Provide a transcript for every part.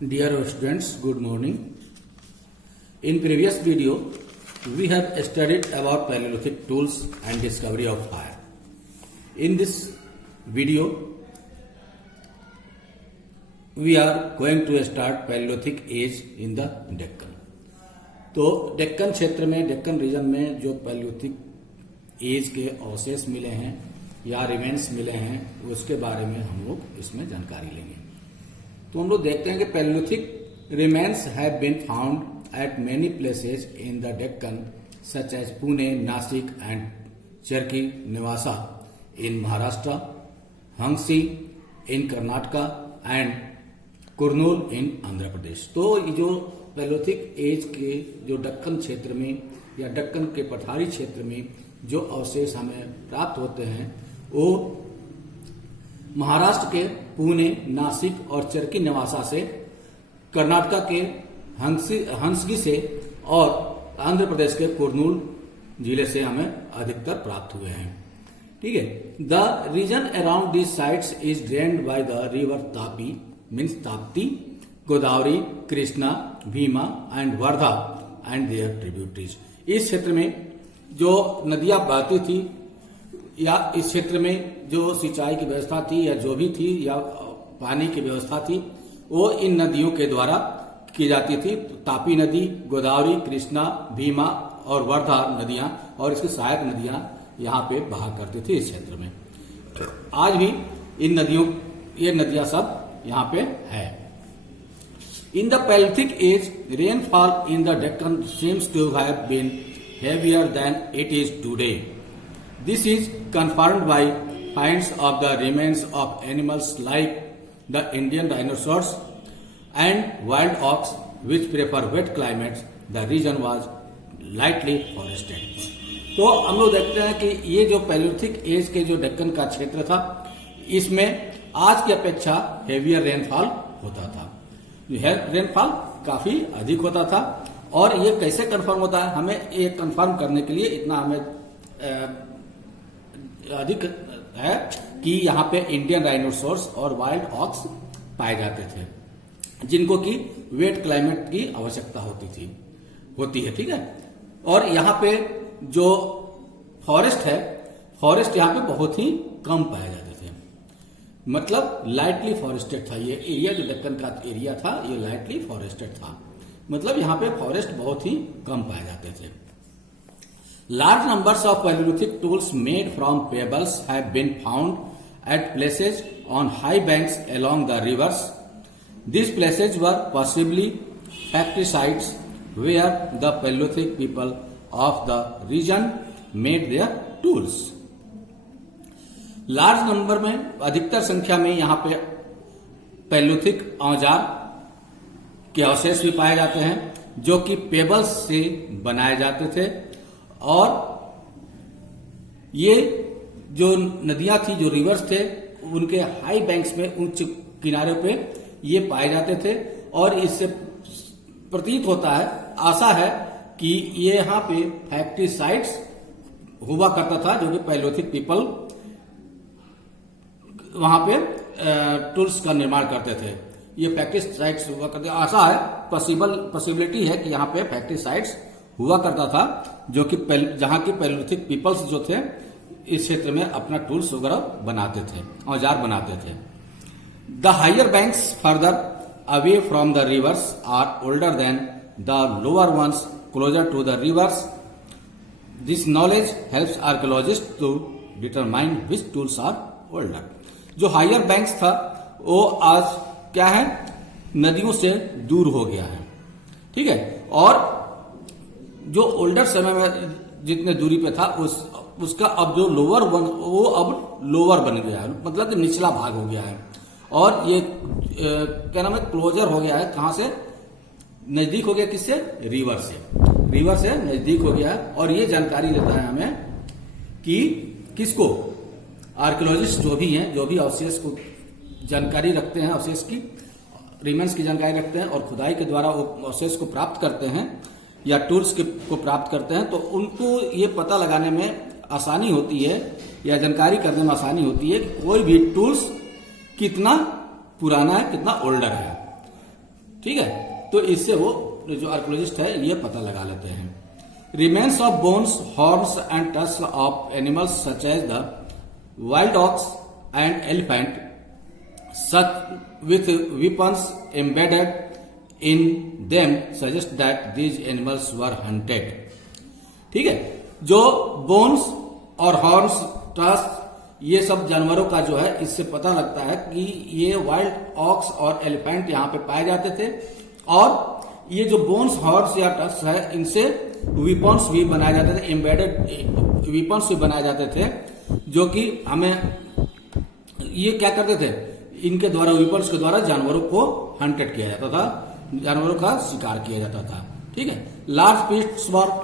Dear students, good morning. In previous video, we have studied about Paleolithic tools and discovery of fire. In this video, we are going to start Paleolithic age in the Deccan. तो डेक्कन क्षेत्र में, Deccan reason में जो Palaeolithic as के अवशेष मिले हैं या रिमेन्स मिले हैं उसके बारे में हम लोग इसमें जानकारी लेंगे। तो हम लोग देखते हैं कि Palaeolithic remains have been found at many places in the Deccan such as Pune, Nashik and Chirki Nevasa in Maharashtra, Hunsgi in Karnataka and Kurnool in Andhra Pradesh. तो ये जो पैलियोलिथिक एज के जो दक्कन क्षेत्र में या दक्कन के पठारी क्षेत्र में जो अवशेष हमें प्राप्त होते हैं वो महाराष्ट्र के पुणे, नासिक और चरकी निवासा से, कर्नाटका के हंसगी से और आंध्र प्रदेश के कुर्नूल जिले से हमें अधिकतर प्राप्त हुए हैं। ठीक है। The region around this sites is drained by the river Tapi means Tapti, Godavari, Krishna, Bhima and Wardha and their tributaries. इस क्षेत्र में जो नदियां बहती थी या इस क्षेत्र में जो सिंचाई की व्यवस्था थी या जो भी थी या पानी की व्यवस्था थी वो इन नदियों के द्वारा की जाती थी। तापी नदी, गोदावरी, कृष्णा, भीमा और वर्धा नदियां और इसकी सहायक नदियां यहाँ पे बहा करती थी इस क्षेत्र में। आज भी इन नदियों ये नदियां सब यहाँ पे है। In the Paleolithic age, rainfall in the Deccan seems to have been heavier than it is today. This is confirmed by finds of the remains of animals like the Indian rhinoceros and wild ox, which prefer wet climates. The region was lightly forested. तो हम लोग देखते हैं कि ये जो Palaeolithic as के जो डेक्कन का क्षेत्र था इसमें आज की अपेक्षा हेवियर रेनफॉल होता था। रेनफॉल काफी अधिक होता था और ये कैसे कंफर्म होता है, हमें ये कंफर्म करने के लिए इतना हमें अधिक है कि यहाँ पे इंडियन राइनोसोर्स और वाइल्ड ऑक्स पाए जाते थे जिनको की वेट क्लाइमेट की आवश्यकता होती है। ठीक है। और यहाँ पे जो फॉरेस्ट है, फॉरेस्ट यहाँ पे बहुत ही कम पाए जाते थे, मतलब लाइटली फॉरेस्टेड था ये एरिया। जो डेक्कन का एरिया था ये लाइटली फॉरेस्टेड था, मतलब यहाँ पे फॉरेस्ट बहुत ही कम पाए जाते थे। Large numbers of palaeolithic tools made from pebbles have been found at places on high banks along the rivers. This places were possibly factory sites where the palaeolithic people of the region made their tools. Large number में, अधिकतर संख्या में यहाँ पे Palaeolithic औजार के अवशेष भी पाए जाते हैं जो कि पेबल्स से बनाए जाते थे। और ये जो नदियां थी, जो रिवर्स थे, उनके हाई बैंक्स में, उच्च किनारे पे ये पाए जाते थे। और इससे प्रतीत होता है, आशा है कि ये यहाँ पे फैक्ट्री साइट्स हुआ करता था जो कि पैलियोलिथिक पीपल वहां पे टूल्स का निर्माण करते थे। ये फैक्ट्री साइट्स हुआ करते, आशा है, पॉसिबिलिटी है कि यहाँ पे फैक्ट्री साइट्स हुआ करता था जो कि जहां की पैलियोलिथिक पीपल्स जो थे इस क्षेत्र में अपना टूल्स वगैरह बनाते थे, औजार बनाते थे। The higher banks further away from the rivers are older than the lower ones closer to the rivers. This knowledge helps archaeologist to determine which tools are older. जो हायर बैंक्स था वो आज क्या है, नदियों से दूर हो गया है। ठीक है। और जो ओल्डर समय में जितने दूरी पे था उसका अब जो लोअर वन वो अब लोअर बन गया है, मतलब कि निचला भाग हो गया है। और ये क्या नाम है, क्लोजर हो गया है। कहां से नजदीक हो गया, किससे, रिवर से नजदीक हो गया है। और ये जानकारी देता है हमें कि किसको, आर्कियोलॉजिस्ट जो भी हैं, जो भी अवशेष को जानकारी रखते हैं, अवशेष की रिमेन्स की जानकारी रखते हैं और खुदाई के द्वारा वो अवशेष को प्राप्त करते हैं या टूल्स को प्राप्त करते हैं, तो उनको ये पता लगाने में आसानी होती है या जानकारी करने में आसानी होती है कि कोई भी टूल्स कितना पुराना है, कितना ओल्डर है। ठीक है, तो इससे वो जो आर्कियोलॉजिस्ट है ये पता लगा लेते हैं। Remains of bones, horns and tusk of animals such as the wild ox and elephant such with weapons embedded in them suggest that these animals were hunted। ठीक है, जो बोन्स और हॉर्न्स, टस्क, ये सब जानवरों का जो है इससे पता लगता है कि ये वाइल्ड ऑक्स और एलिफेंट यहाँ पे पाए जाते थे, और ये जो बोन्स, हॉर्न्स या टस्क है इनसे वीपन्स भी बनाए जाते थे, एम्बेडेड वीपन्स भी बनाए जाते थे, जो कि हमें ये क्या करते थे, इनके द्वारा, वीपन्स के द्वारा जानवरों को हंटेड किया जाता था, जानवरों का शिकार किया जाता था। ठीक है, large piece were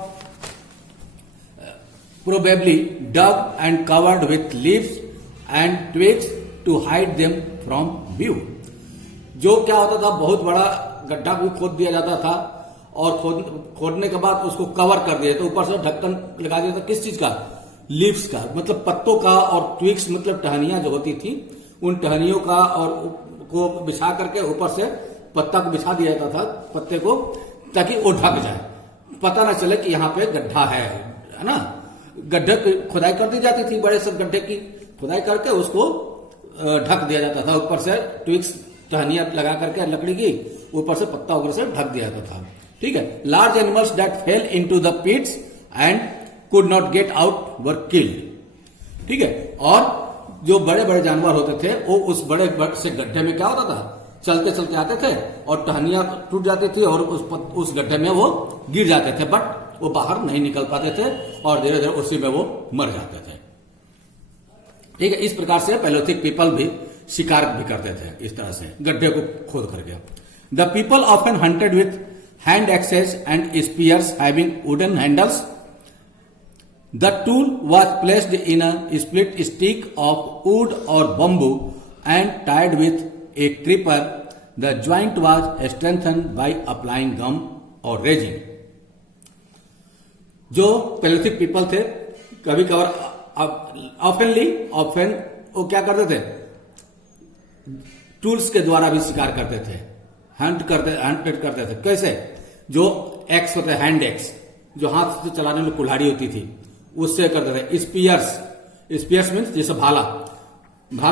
probably dug and covered with leaves and twigs to hide them from view। जो क्या होता था, बहुत बड़ा गड्ढा भी खोद दिया जाता था, और खोदने के बाद उसको कवर कर दिया, तो ऊपर से ढक्कन लगा दिया था, किस चीज का, लीव्स का, मतलब पत्तों का, और ट्विग्स मतलब टहनियां जो होती थी, उन टहनियों का और को बिछा करके ऊपर से पत्ता को बिछा दिया जाता था, पत्ते को, ताकि वो ढक जाए, पता ना चले कि यहाँ पे गड्ढा है ना। गड्ढे की खुदाई कर दी जाती थी, बड़े से गड्ढे की खुदाई करके उसको ढक दिया जाता था, ऊपर से ट्विग्स, टहनियां लगा करके लकड़ी की, ऊपर से पत्ता वगैरह से ढक दिया जाता था। ठीक है, large animals that fell into the pits and could not get out were killed. ठीक है, और जो बड़े बड़े जानवर होते थे वो उस बड़े से गड्ढे में क्या होता था, चलते चलते आते थे और टहनियां टूट जाती थी और उस गड्ढे में वो गिर जाते थे, बट वो बाहर नहीं निकल पाते थे और धीरे धीरे उसी में वो मर जाते थे। ठीक है, इस प्रकार से पैलियोलिथिक पीपल भी शिकार भी करते थे, इस तरह से गड्ढे को खोद करके। The people often hunted with hand axes and spears having wooden handles. The tool was placed in a split stick of wood और bamboo and tied with a creeper. The joint was strengthened by applying gum और resin. जो Palaeolithic people थे, कभी कभार often वो क्या करते थे, टूल्स के द्वारा भी शिकार करते थे, हंटेड करते थे। कैसे, जो एक्स होते, हैंड एक्स, जो हाथ से चलाने में कुल्हाड़ी होती थी, उससे करते थे। स्पीयर्स मीन्स जैसे भाला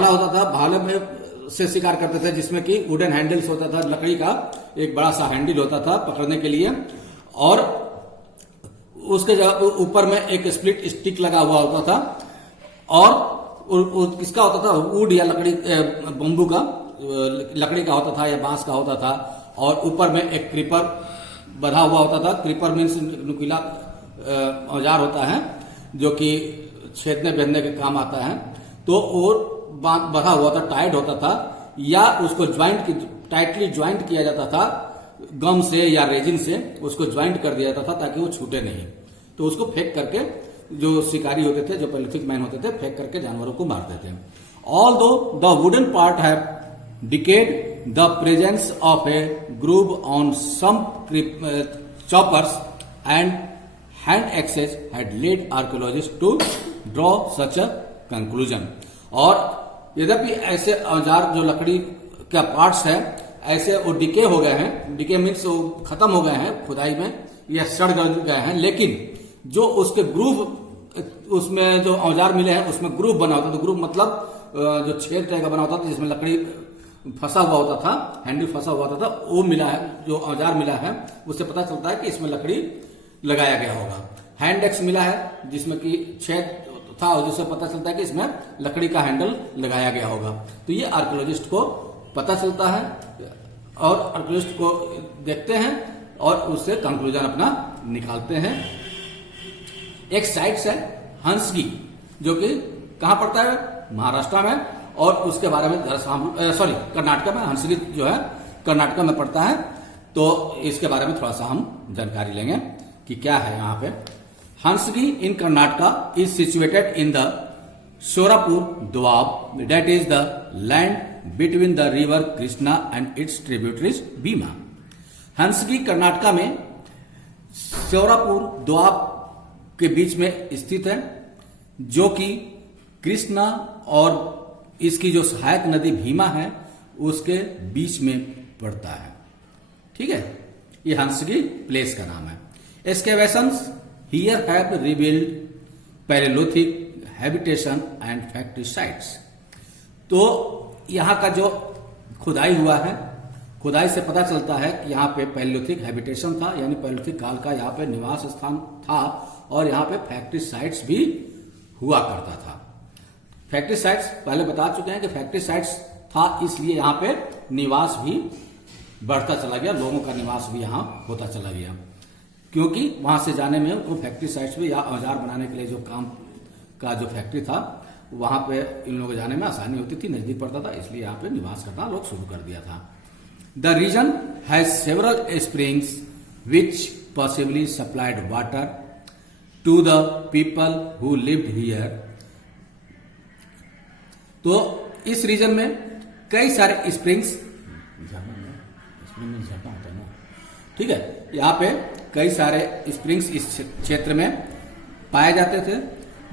होता था, भाले में से शिकार करते थे, जिसमें कि वुडन हैंडल्स होता था, लकड़ी का एक बड़ा सा हैंडल होता था पकड़ने के लिए, और उसके ऊपर में एक स्प्लिट स्टिक लगा हुआ होता था, और किसका होता था, वुड या लकड़ी, बम्बू का, लकड़ी का होता था या बांस का होता था, और ऊपर में एक क्रीपर बधा हुआ होता था। क्रीपर मीन्स नुकीला औजार होता है जो कि छेदने बेदने के काम आता है, तो और बधा हुआ था, टाइट होता था, या उसको टाइटली ज्वाइंट किया जाता था गम से या रेजिन से, उसको ज्वाइंट कर दिया जाता था ताकि वो छूटे नहीं। तो उसको फेंक करके जो शिकारी होते थे, जो पैलियोलिथिक मैन होते थे, फेंक करके जानवरों को मारते थे। Although the wooden part have decayed, the presence of a groove on some choppers and hand axes had led archaeologists to draw such a conclusion. और यद्यपि ऐसे औजार जो लकड़ी का पार्ट्स है, ऐसे वो डिके हो गए हैं, डिके मीन्स वो खत्म हो गए हैं खुदाई में या सड़ गए हैं, लेकिन जो उसके ग्रूव, उसमें जो औजार मिले हैं उसमें ग्रूव बना होता था। ग्रूव मतलब जो छेद टाइप का बना होता था, जिसमें लकड़ी फंसा हुआ होता था, हैंडल फंसा हुआ होता था, वो मिला है, जो औजार मिला है उससे पता चलता है कि इसमें लकड़ी लगाया गया होगा। हैंड एक्स मिला है जिसमें कि छेद था, और जिससे पता चलता है कि इसमें लकड़ी का हैंडल लगाया गया होगा। तो ये आर्कियोलॉजिस्ट को पता चलता है, और आर्कियोलॉजिस्ट को देखते हैं और उससे कंक्लूजन अपना निकालते हैं। एक साइट है हंसगी, जो कि कहां पड़ता है, महाराष्ट्र में, और उसके बारे में कर्नाटक में। हंसगी जो है कर्नाटक में पड़ता है, तो इसके बारे में थोड़ा सा हम जानकारी लेंगे कि क्या है यहाँ पे। Hunsgi in Karnataka is situated in the Shorapur Doab, that is the land between the river Krishna and its tributaries Bhima. Hunsgi Karnataka में शोरापुर दोआब के बीच में स्थित है, जो कि कृष्णा और इसकी जो सहायक नदी भीमा है उसके बीच में पड़ता है। ठीक है, ये हंसगी प्लेस का नाम है। Excavations here have revealed palaeolithic habitation and factory sites. तो यहाँ का जो खुदाई हुआ है, खुदाई से पता चलता है कि यहाँ पे पैलेलिथिक हैबिटेशन था, यानी पैलेलिथिक काल का यहाँ पे निवास स्थान था, और यहाँ पे फैक्ट्री साइट्स भी हुआ करता था। फैक्ट्री साइट्स पहले बता चुके हैं कि फैक्ट्री साइट्स था, इसलिए यहाँ पे निवास भी बढ़ता चला गया, लोगों का निवास भी यहाँ होता चला गया, क्योंकि वहां से जाने में उनको फैक्ट्री साइट्स भी या औजार बनाने के लिए जो काम का जो फैक्ट्री था वहां पे इन लोगों को जाने में आसानी होती थी, नजदीक पड़ता था, इसलिए यहाँ पे निवास करना लोग शुरू कर दिया था। The region has several springs which possibly supplied water to the people who lived here. तो इस रीजन में कई सारे स्प्रिंग्स, ठीक है, यहाँ पे कई सारे स्प्रिंग्स इस क्षेत्र में पाए जाते थे,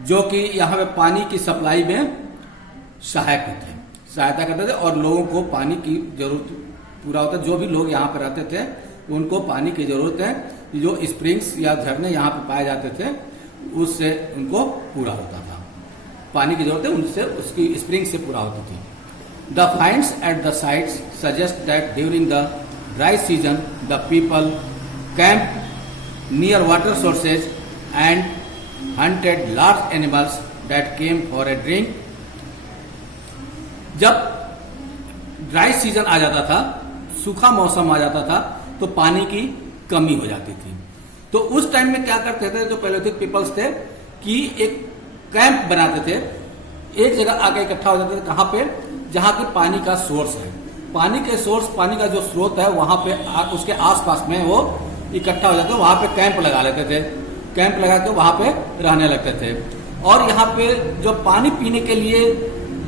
जो कि यहाँ पे पानी की सप्लाई में सहायता करते थे, और लोगों को पानी की जरूरत पूरा होता। जो भी लोग यहाँ पे रहते थे उनको पानी की जरूरत है, जो स्प्रिंग्स या झरने यहाँ पे पाए जाते थे उससे उनको पूरा होता था। पानी की जरूरत है उनसे, उसकी स्प्रिंग से पूरा होती थी। The finds at the sites suggest that during the dry season the people camp near water sources and hunted large animals that came for a drink. जब ड्राई सीजन आ जाता था, सूखा मौसम आ जाता था, तो पानी की कमी हो जाती थी। तो उस टाइम में क्या करते थे जो पैलेलिथिक पीपल्स थे कि एक कैंप बनाते थे, एक जगह आके इकट्ठा हो जाते थे, कहां पे, जहां पे पानी का सोर्स है, पानी के सोर्स, पानी का जो स्रोत है वहां पे उसके आसपास में वो इकट्ठा हो जाते, वहां पे कैंप लगा लेते थे, कैंप लगा के वहां पे रहने लगते थे। और यहाँ पे जो पानी पीने के लिए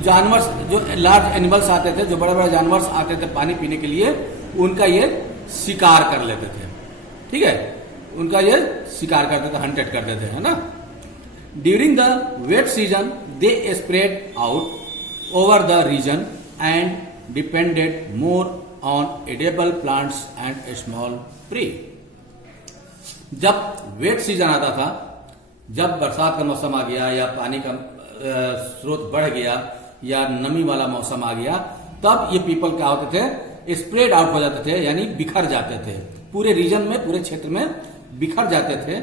जानवर, जो लार्ज एनिमल्स आते थे, जो बड़े बड़े जानवर आते थे पानी पीने के लिए, उनका ये शिकार कर लेते थे, ठीक है, उनका ये शिकार करते थे, हंटेड करते थे, है ना। During the wet season they spread out over the region and depended more on edible plants and small prey. जब वेट सीजन आता था, जब बरसात का मौसम आ गया या पानी का स्रोत बढ़ गया या नमी वाला मौसम आ गया, तब ये पीपल क्या होते थे, स्प्रेड आउट हो जाते थे, यानी बिखर जाते थे, पूरे रीजन में, पूरे क्षेत्र में बिखर जाते थे,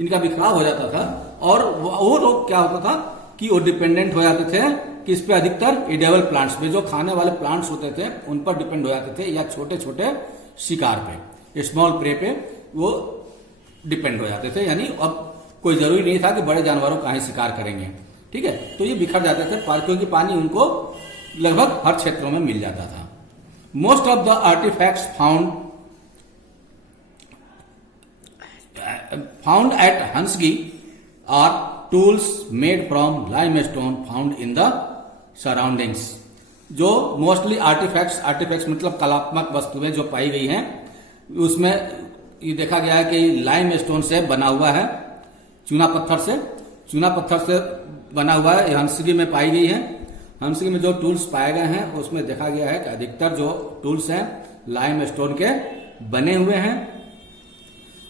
इनका बिखराव हो जाता था। और वो लोग क्या होता था कि वो डिपेंडेंट हो जाते थे किस पे, अधिकतर एडेबल प्लांट्स पे, जो खाने वाले प्लांट्स होते थे उन पर डिपेंड हो जाते थे, या छोटे छोटे शिकार पे, स्मॉल प्रे पे वो डिपेंड हो जाते थे, यानी अब कोई जरूरी नहीं था कि बड़े जानवरों का ही शिकार करेंगे, ठीक है। तो ये बिखर जाते थे क्योंकि पानी उनको लगभग हर क्षेत्रों में मिल जाता था। Most of the artefacts found at Hunsgi are tools made from limestone found in the surroundings. जो मोस्टली आर्टिफैक्ट्स मतलब कलात्मक वस्तुएं जो पाई गई हैं, उसमें ये देखा गया है कि लाइमस्टोन से बना हुआ है, चूना पत्थर से बना हुआ है, हंसगी में पाई गई है। हंसगी में जो टूल्स पाए गए हैं उसमें देखा गया है कि अधिकतर जो टूल्स हैं लाइमस्टोन के बने हुए हैं,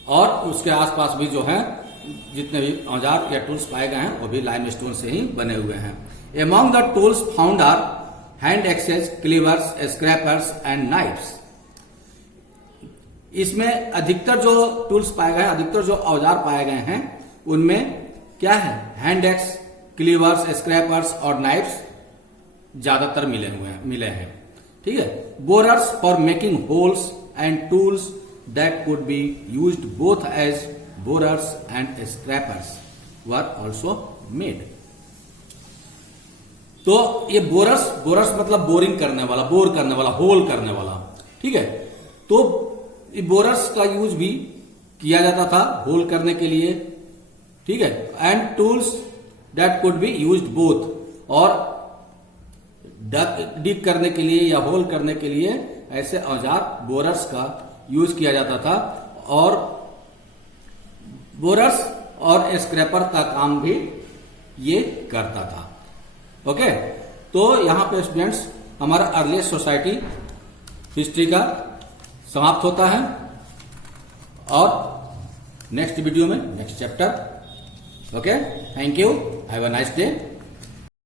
और उसके आसपास भी जो है जितने भी औजार या टूल्स पाए गए हैं वो भी लाइमस्टोन से ही बने हुए हैं। Among the tools found are hand axes, cleavers, scrapers and knifes. इसमें अधिकतर जो टूल्स पाए गए हैं, अधिकतर जो औजार पाए गए हैं, उनमें क्या है, हैंड एक्स, क्लीवर्स, स्क्रैपर्स और नाइफ्स ज्यादातर मिले हैं, ठीक है। Borers for making holes and tools that could be used both as borers and scrapers were also made. तो ये बोरर्स मतलब बोरिंग करने वाला, बोर करने वाला, होल करने वाला, ठीक है। तो ये बोरर्स का यूज भी किया जाता था होल करने के लिए, ठीक है। And tools that could be used both, और डिग करने के लिए या होल करने के लिए ऐसे औजार बोरर्स का यूज किया जाता था, और बोरर्स और स्क्रैपर का काम भी ये करता था। ओके, तो यहां पे स्टूडेंट्स हमारा अर्लीस्ट सोसाइटी हिस्ट्री का समाप्त होता है और नेक्स्ट वीडियो में next chapter. Okay, thank you, have a nice day.